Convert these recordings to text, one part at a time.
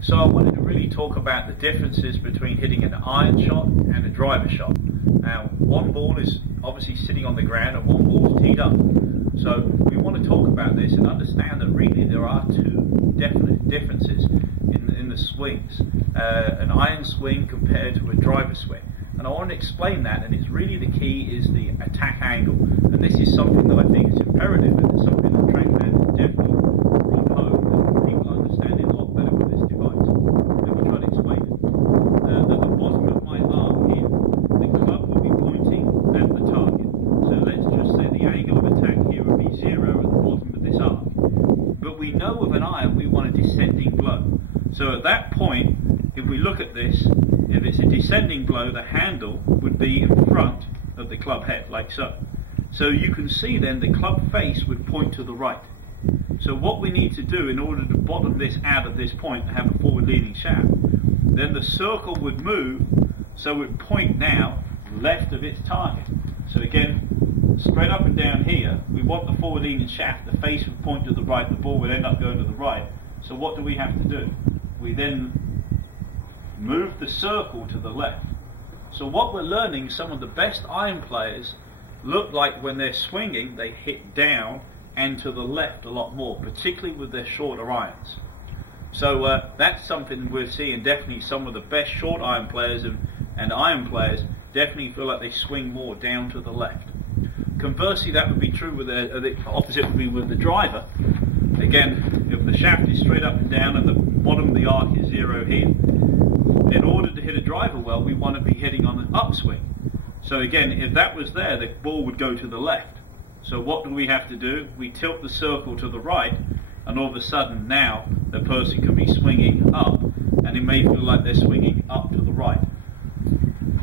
So I wanted to really talk about the differences between hitting an iron shot and a driver shot. Now, one ball is obviously sitting on the ground and one ball is teed up. So we want to talk about this and understand that really there are two definite differences in the swings. An iron swing compared to a driver swing. And I want to explain that, and it's really the key is the attack angle. And this is something that I think is imperative, and it's something that trackman has definitely brought home, and people understand it a lot better with this device. Let me try to explain it. At the bottom of my arm here, the club will be pointing at the target. So let's just say the angle of attack here would be 0 at the bottom of this arc. But we know with an iron we want a descending blow. So at that point, if we look at this, if it's a descending blow, the handle would be in front of the club head, like so. So you can see then the club face would point to the right. So what we need to do in order to bottom this out of this point and have a forward leaning shaft, then the circle would move so it would point now left of its target. So again, straight up and down here, we want the forward leaning shaft, the face would point to the right, the ball would end up going to the right. So what do we have to do? We then move the circle to the left. So what we're learning, some of the best iron players look like when they're swinging, they hit down and to the left a lot more, particularly with their shorter irons. So that's something we're seeing. Definitely some of the best short iron players and iron players definitely feel like they swing more down to the left. Conversely, that would be true with the opposite would be with the driver. Again, if the shaft is straight up and down and the bottom of the arc is 0 here, in order to hit a driver well, we want to be hitting on an upswing. So again, if that was there, the ball would go to the left. So what do we have to do? We tilt the circle to the right, and all of a sudden now the person can be swinging up, and it may feel like they're swinging up to the right.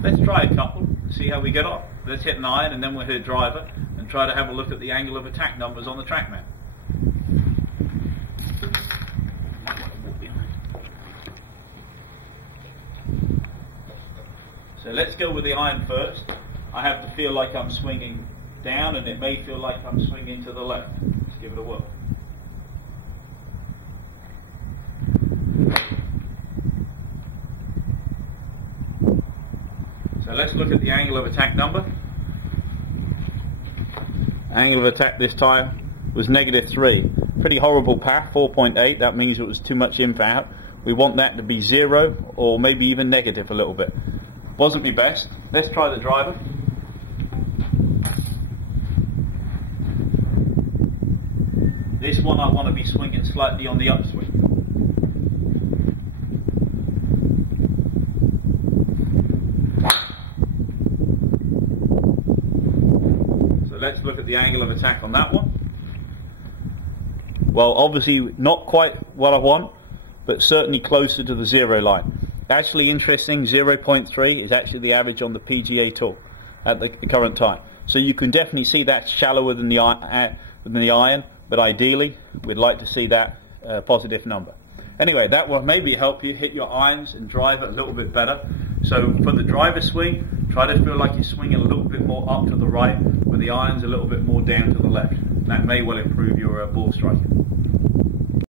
Let's try a couple, see how we get on. Let's hit an iron and then we'll hit a driver, and try to have a look at the angle of attack numbers on the trackman. So let's go with the iron first. I have to feel like I'm swinging down, and it may feel like I'm swinging to the left. Let's give it a whirl. So let's look at the angle of attack number. Angle of attack this time was -3. Pretty horrible path, 4.8. That means it was too much in for out. We want that to be 0 or maybe even negative a little bit. Wasn't my best. Let's try the driver. This one I want to be swinging slightly on the upswing. So let's look at the angle of attack on that one. Well, obviously not quite what I want, but certainly closer to the 0 line. Actually interesting, 0.3 is actually the average on the PGA Tour at the current time. So you can definitely see that's shallower than the iron, but ideally we'd like to see that positive number. Anyway, that will maybe help you hit your irons and driver a little bit better. So for the driver swing, try to feel like you're swinging a little bit more up to the right, with the irons a little bit more down to the left. That may well improve your ball striking.